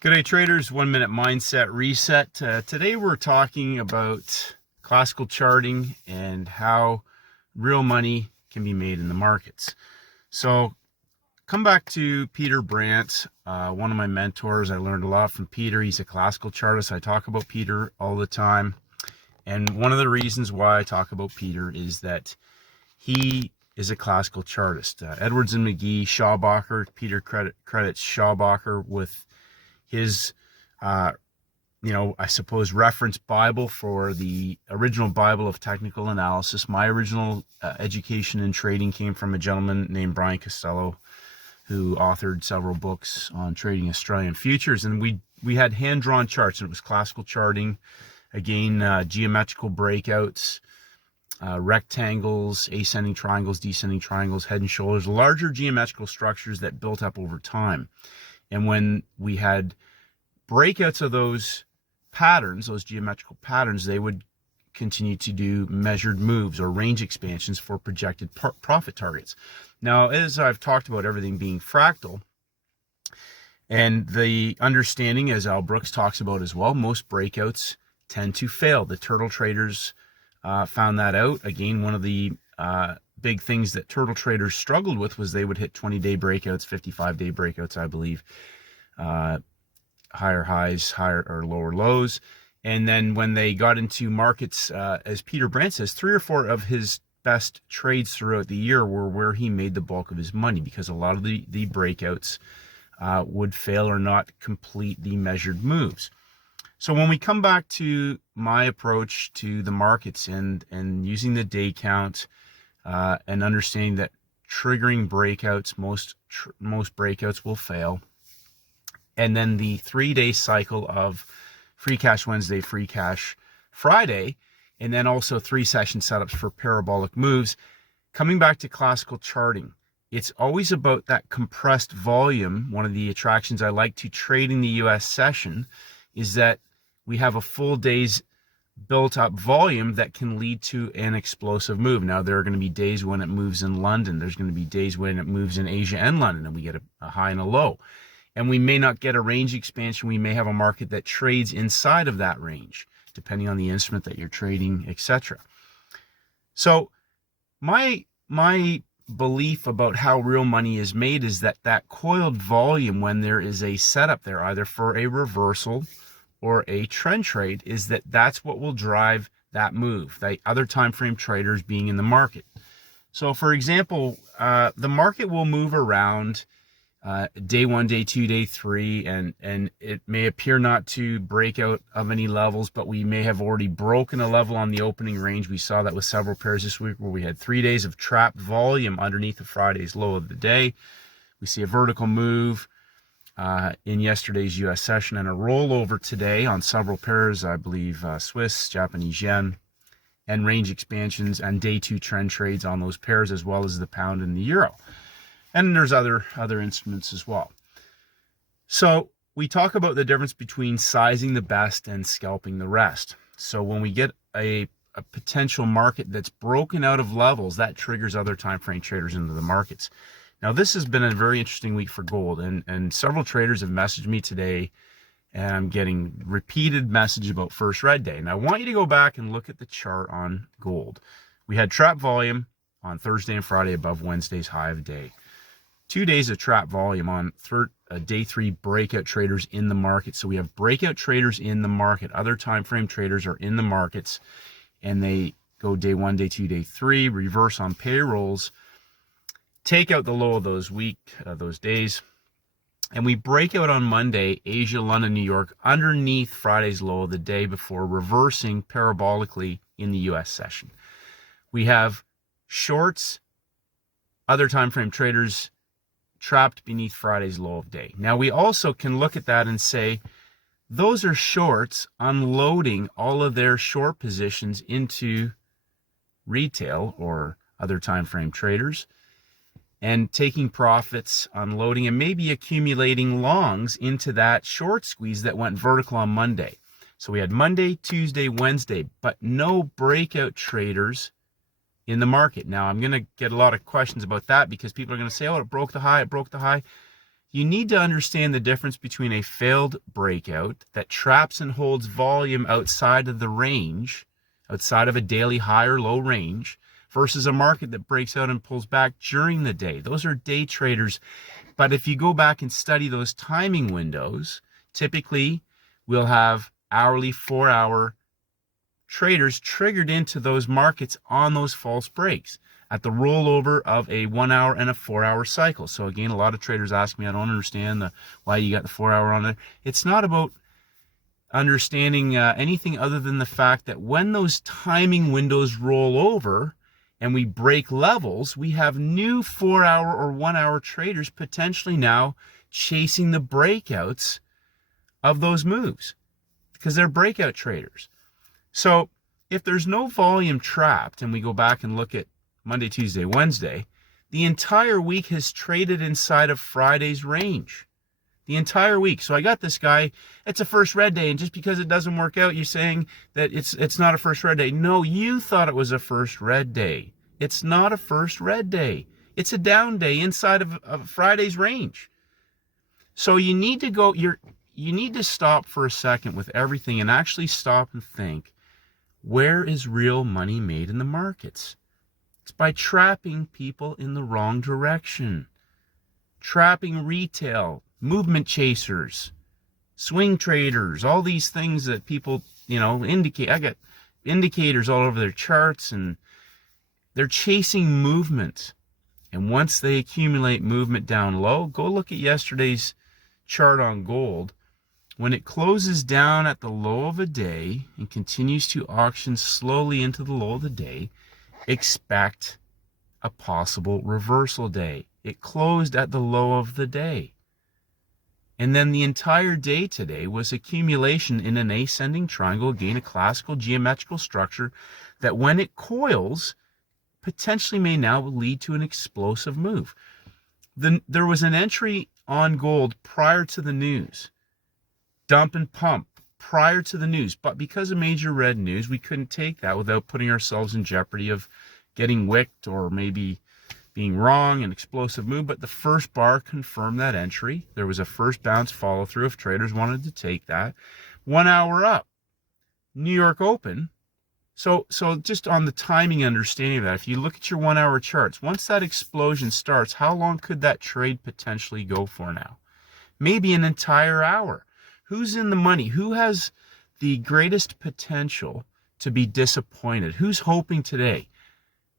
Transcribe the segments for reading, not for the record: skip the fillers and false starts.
Good day, traders. 1 minute mindset reset. Today we're talking about classical charting and how real money can be made in the markets. So come back to Peter Brandt, one of my mentors. I learned a lot from Peter. He's a classical chartist. I talk about Peter all the time. And one of the reasons why I talk about Peter is that he is a classical chartist. Edwards and McGee, Schabacker, Peter credits Schabacker with his, I suppose, reference Bible for the original Bible of technical analysis. My original education in trading came from a gentleman named Brian Costello, who authored several books on trading Australian futures. And we had hand-drawn charts, and it was classical charting. Again, geometrical breakouts, rectangles, ascending triangles, descending triangles, head and shoulders, larger geometrical structures that built up over time. And when we had breakouts of those patterns, those geometrical patterns, they would continue to do measured moves or range expansions for projected profit targets. Now, as I've talked about everything being fractal, and the understanding, as Al Brooks talks about as well, most breakouts tend to fail. The turtle traders found that out. Again, one of the big things that turtle traders struggled with was they would hit 20-day breakouts, 55-day breakouts, I believe, higher highs, higher or lower lows. And then when they got into markets, as Peter Brandt says, 3 or 4 of his best trades throughout the year were where he made the bulk of his money, because a lot of the breakouts would fail or not complete the measured moves. So when we come back to my approach to the markets and using the day count, and understanding that triggering breakouts, most breakouts will fail. And then the 3-day cycle of free cash Wednesday, free cash Friday, and then also 3 session setups for parabolic moves. Coming back to classical charting, it's always about that compressed volume. One of the attractions I like to trading the US session is that we have a full day's built up volume that can lead to an explosive move. Now, there are going to be days when it moves in London. There's going to be days when it moves in Asia and London, and we get a high and a low. And we may not get a range expansion. We may have a market that trades inside of that range, depending on the instrument that you're trading, etc. So my belief about how real money is made is that coiled volume, when there is a setup there, either for a reversal or a trend trade, is that's what will drive that move, the other time frame traders being in the market. So for example, the market will move around day 1, day 2, day 3, and it may appear not to break out of any levels, but we may have already broken a level on the opening range. We saw that with several pairs this week, where we had 3 days of trapped volume underneath of Friday's low of the day. We see a vertical move in yesterday's US session, and a rollover today on several pairs, I believe Swiss, Japanese yen, and range expansions and day 2 trend trades on those pairs, as well as the pound and the euro. And there's other instruments as well. So we talk about the difference between sizing the best and scalping the rest. So when we get a potential market that's broken out of levels, that triggers other time frame traders into the markets. Now, this has been a very interesting week for gold, and several traders have messaged me today, and I'm getting repeated message about first red day. And I want you to go back and look at the chart on gold. We had trap volume on Thursday and Friday above Wednesday's high of day. 2 days of trap volume on day 3 breakout traders in the market. So we have breakout traders in the market. Other time frame traders are in the markets, and they go day 1, day 2, day 3, reverse on payrolls, take out the low of those days, and we break out on Monday, Asia, London, New York, underneath Friday's low of the day before reversing parabolically in the US session. We have shorts, other time frame traders trapped beneath Friday's low of day. Now, we also can look at that and say, those are shorts unloading all of their short positions into retail or other time frame traders, and taking profits, unloading, and maybe accumulating longs into that short squeeze that went vertical on Monday. So we had Monday, Tuesday, Wednesday, but no breakout traders in the market. Now, I'm going to get a lot of questions about that, because people are going to say, oh, it broke the high, it broke the high. You need to understand the difference between a failed breakout that traps and holds volume outside of the range, outside of a daily high or low range, versus a market that breaks out and pulls back during the day. Those are day traders. But if you go back and study those timing windows, typically we'll have hourly, 4-hour traders triggered into those markets on those false breaks at the rollover of a 1-hour and a 4-hour cycle. So again, a lot of traders ask me, I don't understand why you got the 4-hour on there. It's not about understanding anything other than the fact that when those timing windows roll over and we break levels, we have new 4-hour or 1-hour traders potentially now chasing the breakouts of those moves because they're breakout traders. So if there's no volume trapped, and we go back and look at Monday, Tuesday, Wednesday, the entire week has traded inside of Friday's range. The entire week. So I got this guy, it's a first red day, and just because it doesn't work out, you're saying that it's not a first red day. No, you thought it was a first red day. It's not a first red day. It's a down day inside of Friday's range. So you need to go, you need to stop for a second with everything and actually stop and think, where is real money made in the markets? It's by trapping people in the wrong direction. Trapping retail, movement chasers, swing traders, all these things that people, indicate. I got indicators all over their charts, and they're chasing movement. And once they accumulate movement down low, go look at yesterday's chart on gold. When it closes down at the low of a day and continues to auction slowly into the low of the day, expect a possible reversal day. It closed at the low of the day. And then the entire day today was accumulation in an ascending triangle, again, a classical geometrical structure that when it coils, potentially may now lead to an explosive move. There was an entry on gold prior to the news. Dump and pump prior to the news. But because of major red news, we couldn't take that without putting ourselves in jeopardy of getting wicked or maybe being wrong, an explosive move. But the first bar confirmed that entry. There was a first bounce follow through if traders wanted to take that. 1 hour up. New York Open. So just on the timing understanding of that, if you look at your 1 hour charts, once that explosion starts, how long could that trade potentially go for now? Maybe an entire hour. Who's in the money? Who has the greatest potential to be disappointed? Who's hoping today?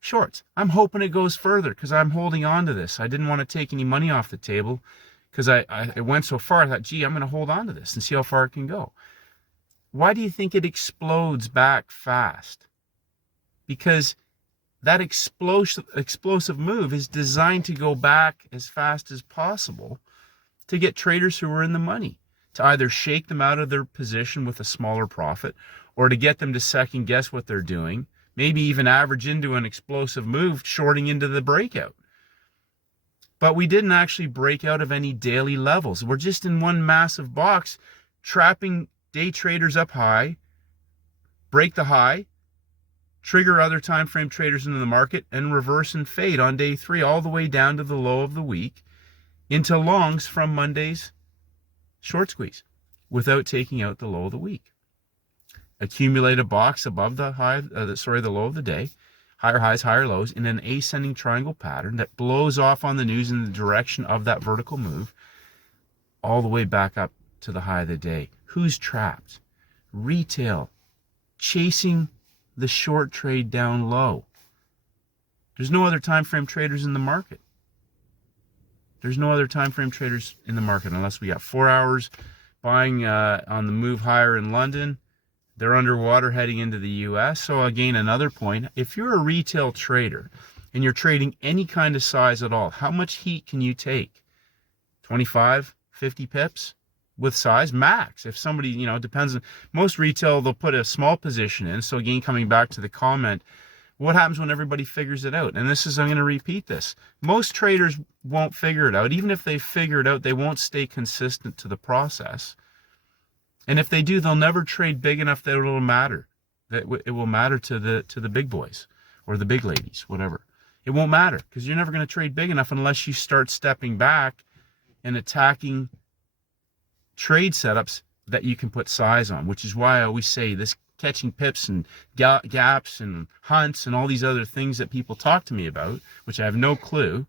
Shorts. I'm hoping it goes further because I'm holding on to this. I didn't want to take any money off the table because it went so far. I thought, gee, I'm going to hold on to this and see how far it can go. Why do you think it explodes back fast? Because that explosive move is designed to go back as fast as possible to get traders who are in the money, to either shake them out of their position with a smaller profit or to get them to second guess what they're doing, maybe even average into an explosive move, shorting into the breakout. But we didn't actually break out of any daily levels. We're just in one massive box, trapping day traders up high, break the high, trigger other time frame traders into the market, and reverse and fade on day 3 all the way down to the low of the week into longs from Monday's short squeeze without taking out the low of the week. Accumulate a box above the the low of the day, higher highs, higher lows in an ascending triangle pattern that blows off on the news in the direction of that vertical move all the way back up to the high of the day. Who's trapped? Retail, chasing the short trade down low. There's no other time frame traders in the market. There's no other time frame traders in the market unless we got 4 hours buying on the move higher in London. They're underwater heading into the US. So again, another point, if you're a retail trader and you're trading any kind of size at all, how much heat can you take? 25, 50 pips? With size max. If somebody, depends on most retail, they'll put a small position in. So again, coming back to the comment, what happens when everybody figures it out? And I'm going to repeat this. Most traders won't figure it out. Even if they figure it out, they won't stay consistent to the process. And if they do, they'll never trade big enough that it'll matter. That it will matter to the big boys or the big ladies, whatever. It won't matter because you're never going to trade big enough unless you start stepping back and attacking trade setups that you can put size on, which is why I always say this catching pips and gaps and hunts and all these other things that people talk to me about, which I have no clue,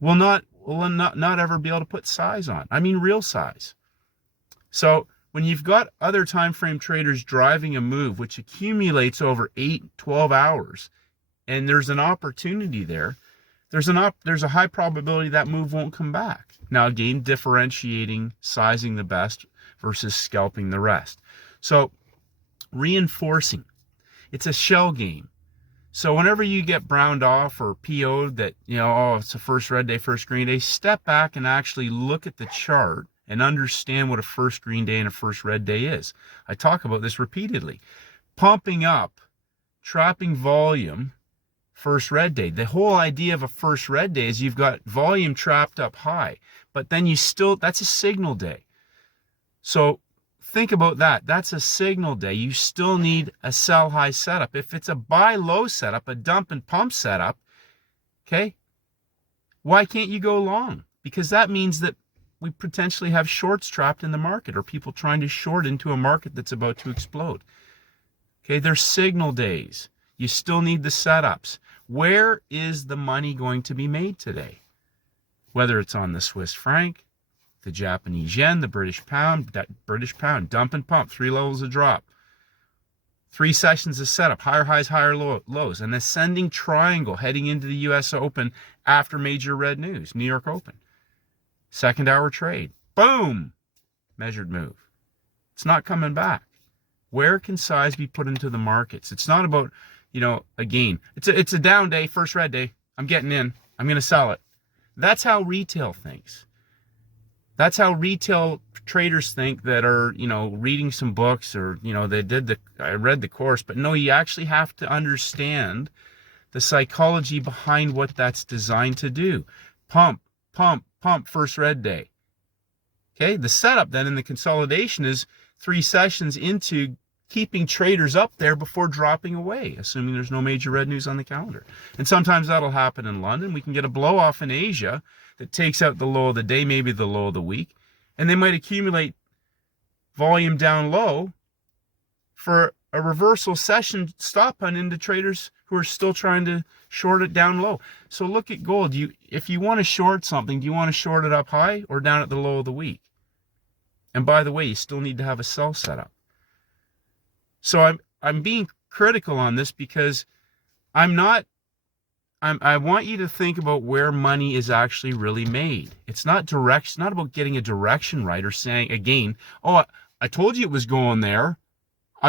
will not ever be able to put size on. I mean real size. So when you've got other time frame traders driving a move which accumulates over 8-12 hours, and there's an opportunity there, there's a high probability that move won't come back. Now again, differentiating, sizing the best versus scalping the rest. So reinforcing, it's a shell game. So whenever you get browned off or PO'd that, oh, it's a first red day, first green day, step back and actually look at the chart and understand what a first green day and a first red day is. I talk about this repeatedly. Pumping up, trapping volume, first red day. The whole idea of a first red day is you've got volume trapped up high, but then that's a signal day. So think about that. That's a signal day. You still need a sell high setup. If it's a buy low setup, a dump and pump setup, okay, why can't you go long? Because that means that we potentially have shorts trapped in the market or people trying to short into a market that's about to explode. Okay, they're signal days. You still need the setups. Where is the money going to be made today? Whether it's on the Swiss franc, the Japanese yen, the British pound, dump and pump, 3 levels of drop. 3 sessions of setup, higher highs, higher lows, an ascending triangle heading into the US Open after major red news, New York Open. Second hour trade, boom, measured move. It's not coming back. Where can size be put into the markets? It's not about, again, it's a down day, first red day. I'm getting in. I'm going to sell it. That's how retail thinks. That's how retail traders think that are, reading some books or, I read the course, but no, you actually have to understand the psychology behind what that's designed to do. Pump, first red day. Okay, the setup then in the consolidation is 3 sessions into keeping traders up there before dropping away, assuming there's no major red news on the calendar. And sometimes that'll happen in London. We can get a blow off in Asia that takes out the low of the day, maybe the low of the week, and they might accumulate volume down low for a reversal session stop hunt into traders who are still trying to short it down low. So look at gold. If you want to short something, do you want to short it up high or down at the low of the week? And by the way, you still need to have a sell setup. So I'm being critical on this because I want you to think about where money is actually really made. It's not direct. It's not about getting a direction right or saying, again, oh, I told you it was going there.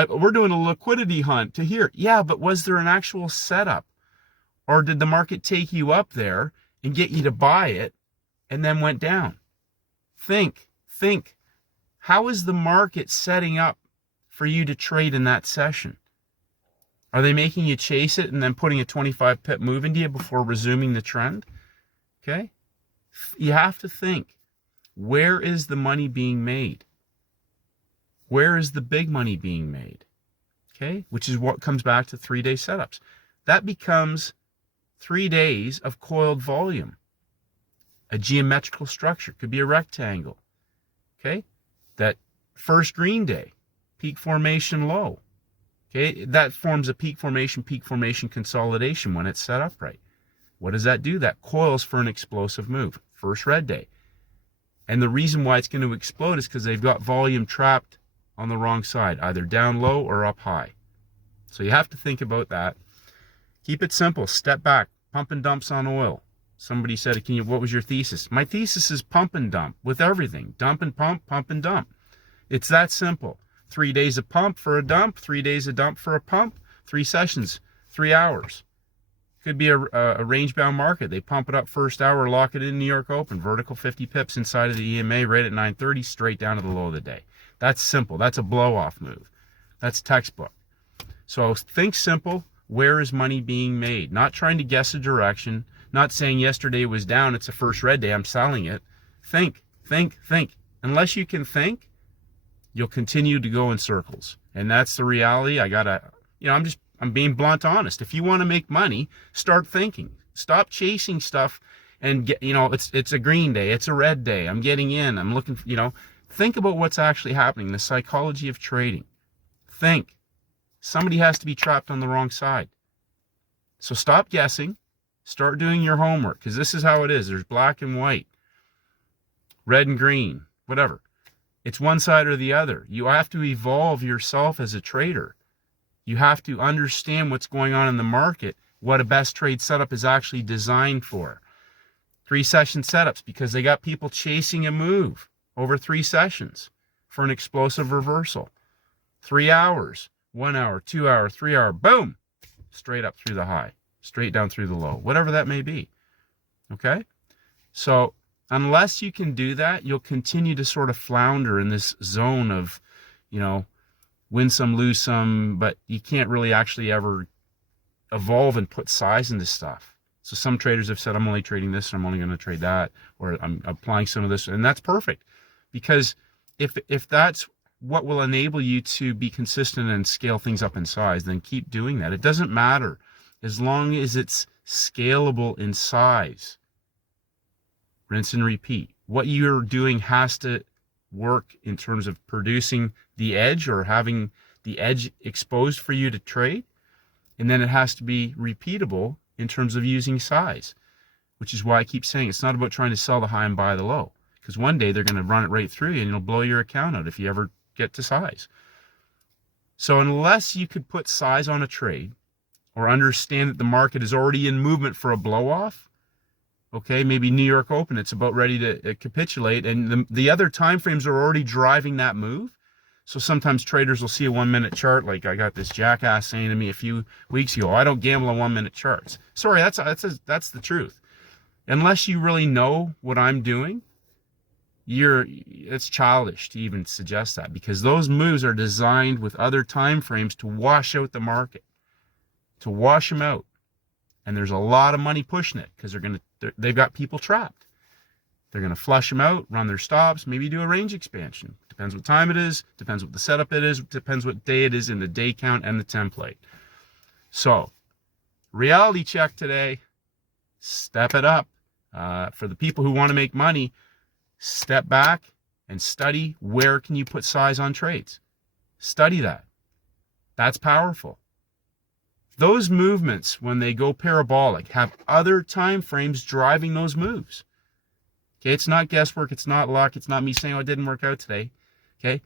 We're doing a liquidity hunt to here. Yeah, but was there an actual setup? Or did the market take you up there and get you to buy it and then went down? Think. How is the market setting up for you to trade in that session? Are they making you chase it and then putting a 25 pip move into you before resuming the trend? Okay? You have to think, where is the money being made? Where is the big money being made? Okay? Which is what comes back to 3-day setups. That becomes 3 days of coiled volume. A geometrical structure. Could be a rectangle. Okay? That first green day, peak formation low. Okay, that forms a peak formation consolidation when it's set up right. What does that do? That coils for an explosive move. First red day. And the reason why it's going to explode is because they've got volume trapped on the wrong side, either down low or up high. So you have to think about that. Keep it simple. Step back. Pump and dumps on oil. Somebody said, what was your thesis? My thesis is pump and dump with everything. Dump and pump and dump. It's that simple. 3 days of pump for a dump, 3 days of dump for a pump, 3 sessions, 3 hours. Could be a range-bound market. They pump it up first hour, lock it in New York Open, vertical 50 pips inside of the EMA, right at 9:30, straight down to the low of the day. That's simple. That's a blow-off move. That's textbook. So think simple. Where is money being made? Not trying to guess a direction. Not saying yesterday was down, it's a first red day, I'm selling it. Think. Unless you can think, you'll continue to go in circles. And that's the reality. I'm being blunt honest. If you want to make money, start thinking. Stop chasing stuff and get, it's a green day, it's a red day, I'm getting in, I'm looking, think about what's actually happening, the psychology of trading. Think. Somebody has to be trapped on the wrong side. So stop guessing, start doing your homework, because this is how it is. There's black and white, red and green, whatever. It's one side or the other. You have to evolve yourself as a trader. You have to understand what's going on in the market, what a best trade setup is actually designed for. 3-session setups, because they got people chasing a move over 3 sessions for an explosive reversal. 3 hours, 1 hour, 2 hour, 3 hour, boom, straight up through the high, straight down through the low, whatever that may be. Okay? So unless you can do that, you'll continue to sort of flounder in this zone of, win some, lose some, but you can't really actually ever evolve and put size into stuff. So some traders have said, I'm only trading this, or I'm only going to trade that, or I'm applying some of this, and that's perfect. Because if that's what will enable you to be consistent and scale things up in size, then keep doing that. It doesn't matter as long as it's scalable in size. Rinse and repeat. What you're doing has to work in terms of producing the edge or having the edge exposed for you to trade. And then it has to be repeatable in terms of using size, which is why I keep saying it's not about trying to sell the high and buy the low, because one day they're going to run it right through you and it'll blow your account out if you ever get to size. So unless you could put size on a trade or understand that the market is already in movement for a blow off, okay, maybe New York Open, it's about ready to capitulate, and the other time frames are already driving that move. So sometimes traders will see a 1 minute chart, like I got this jackass saying to me a few weeks ago, I don't gamble on 1 minute charts. Sorry, that's the truth. Unless you really know what I'm doing, it's childish to even suggest that, because those moves are designed with other time frames to wash out the market, to wash them out. And there's a lot of money pushing it because they've got people trapped. They're going to flush them out, run their stops, maybe do a range expansion. Depends what time it is, depends what the setup it is, depends what day it is in the day count and the template. So, reality check today, step it up. For the people who want to make money, step back and study where can you put size on trades. Study that. That's powerful. Those movements, when they go parabolic, have other time frames driving those moves. Okay, it's not guesswork, it's not luck, it's not me saying, oh, it didn't work out today. Okay,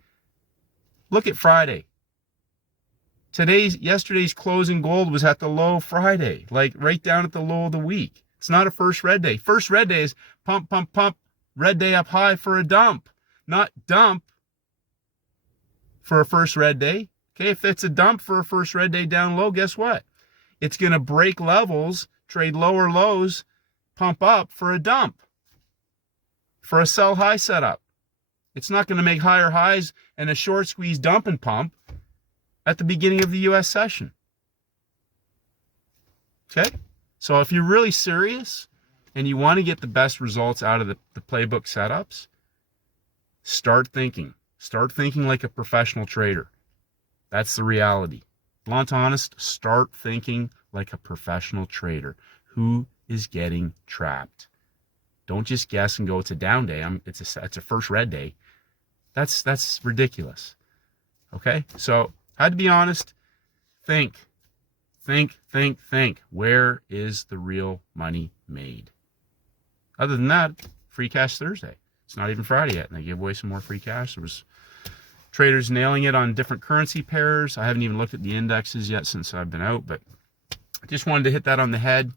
look at Friday. Yesterday's closing gold was at the low Friday, like right down at the low of the week. It's not a first red day. First red day is pump, pump, pump, red day up high for a dump, not dump for a first red day. Okay, if it's a dump for a first red day down low, guess what? It's going to break levels, trade lower lows, pump up for a dump, for a sell high setup. It's not going to make higher highs and a short squeeze dump and pump at the beginning of the U.S. session. Okay? So if you're really serious and you want to get the best results out of the playbook setups, start thinking. Start thinking like a professional trader. That's the reality. Blunt, honest, start thinking like a professional trader who is getting trapped. Don't just guess and go, it's a down day. It's a first red day. That's ridiculous. Okay? So, had to be honest. Think. Where is the real money made? Other than that, free cash Thursday. It's not even Friday yet, and they give away some more free cash. There was traders nailing it on different currency pairs. I haven't even looked at the indexes yet since I've been out, but I just wanted to hit that on the head.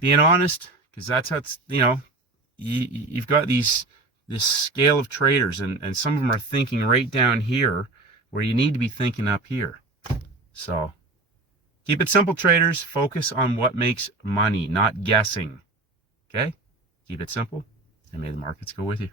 Being honest, because that's how it's, you've got this scale of traders, and some of them are thinking right down here where you need to be thinking up here. So keep it simple, traders. Focus on what makes money, not guessing. Okay? Keep it simple, and may the markets go with you.